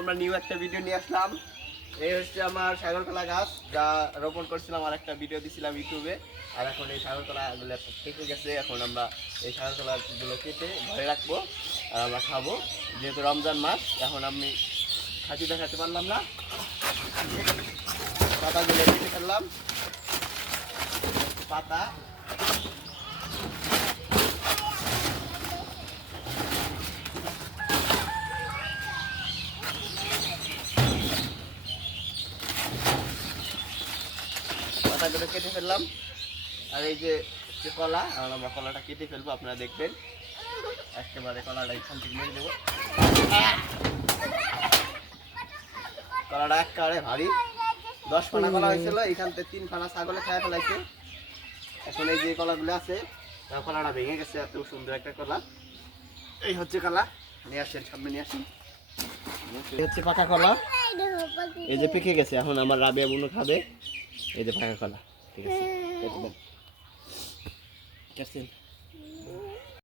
আমরা নিউ একটা ভিডিও নিয়ে আসলাম। এই হচ্ছে আমার সাগরকলা গাছ, যা রোপণ করছিলাম আর একটা ভিডিও দিছিলাম ইউটিউবে। আর এখন এই সাগরকলাগুলো পেকে গেছে। এখন আমরা এই সাগরকলাগুলো কেটে ঘরে রাখবো আর আমরা খাবো। যেহেতু রমজান মাস, এখন আমি খাঁচি দেখাতে পারলাম না, পাতাগুলো কেটে ফেললাম। পাতা পাতাগুলো কেটে ফেললাম। আর এই যে কলা, আমরা কলাটা কেটে ফেলবো, আপনারা দেখবেন। একেবারে কলাটা এখান থেকে নিয়ে দেবো। কলাটা একেবারে ভারী, 10 ফানা কলা হয়েছিল, এখান থেকে 3 ফানা ছাগলে খায় ফেলাইছে। এখন এই যে কলাগুলো আছে, কলাটা ভেঙে গেছে। এত সুন্দর একটা কলা। এই হচ্ছে কলা, নিয়ে আসেন, সামনে নিয়ে আসেন। এই হচ্ছে পাকা কলা, এই যে পেকে গেছে। এখন আমার রাবিয়া বুনো খাবে। এই যে পাকা কলা, ঠিক আছে।